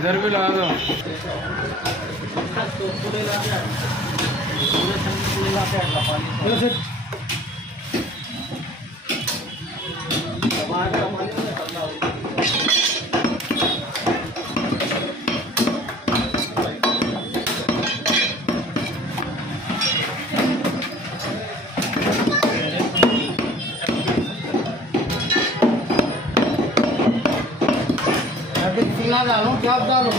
इधर भी लगा दो। डालो क्या डालो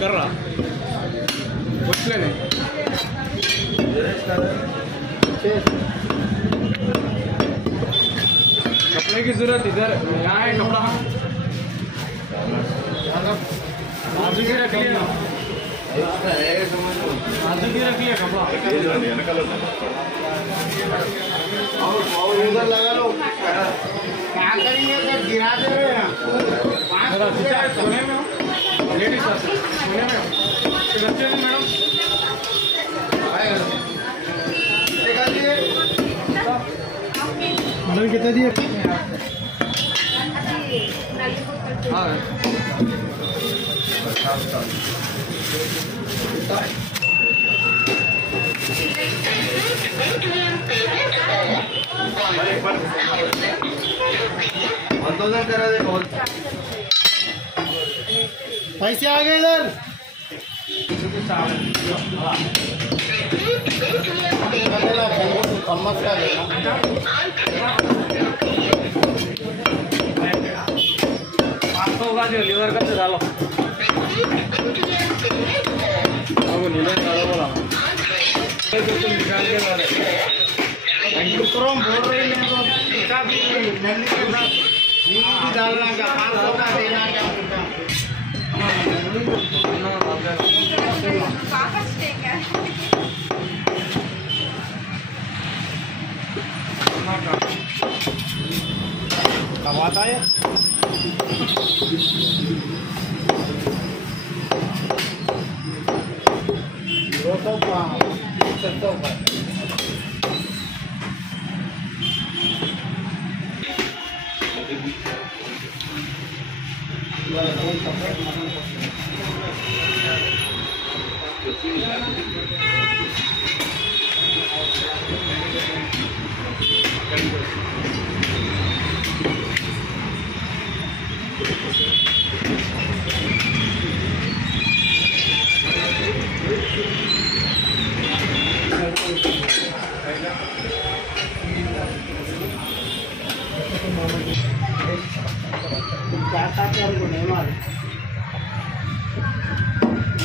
कर रहा कुछ नहीं कपड़े की जरूरत इधर यहाँ है कपड़ा आजू की रख लिया आजू की रख लिया कपड़ा उधर लगा लो क्या करेंगे सर गिरा दे रहे हैं सोने में लेडीज सोने में बच्चे मैडम मतलब कितना दिए हाँ पैसे आ गए इधर होगा जो लीवर का डालो अब लीवर डालो बोला तुम निकाल के ला रहे बोल रही है डालना का 500 का देना का आता है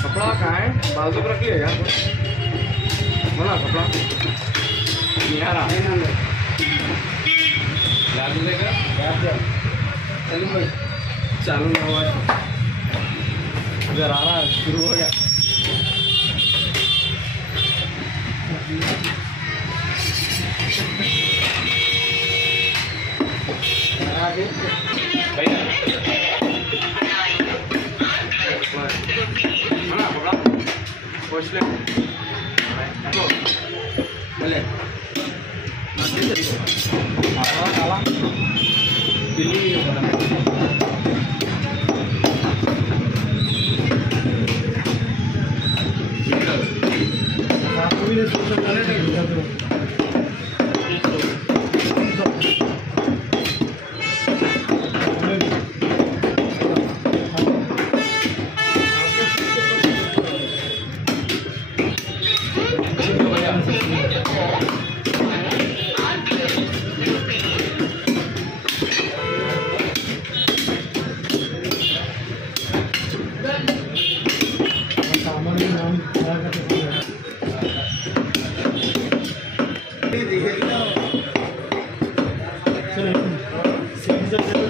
कपड़ा कहाँ है? बाजू पर रख लिया यार। बोला कपड़ा यार लालू देगा चालू ना हुआ इधर आ रहा शुरू हो गया।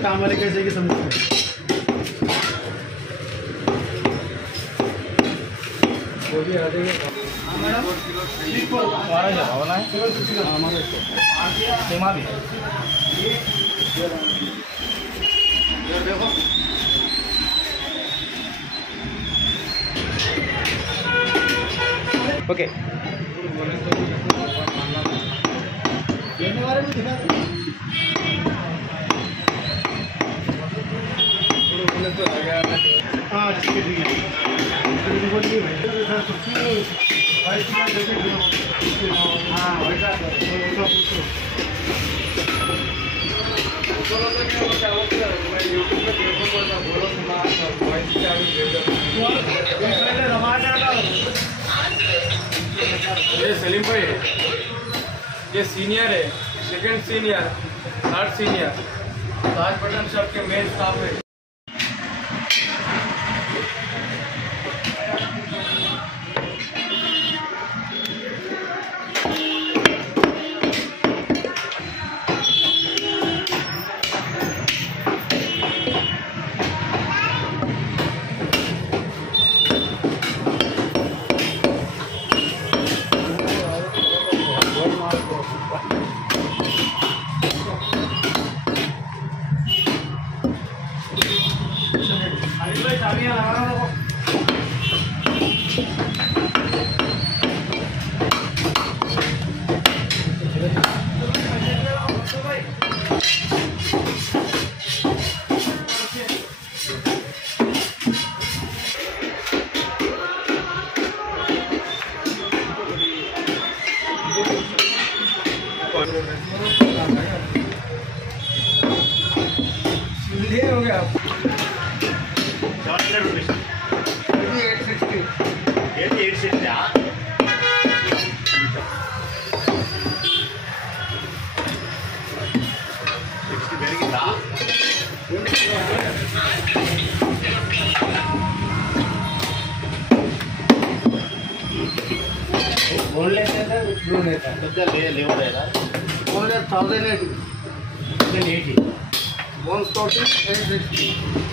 काम वाले कैसे की समझ ओके हाँ ठीक है हाँ वैसा ये सलीम भाई है, ये सीनियर है, सेकंड सीनियर, थर्ड सीनियर, ताज मटन शॉप के मेन स्टाफ है। हो गया 860 बोनलेस है सर, ब्रून है सर, कितना लेवल है ना बोनलेस 1080, बोन टोटल 860।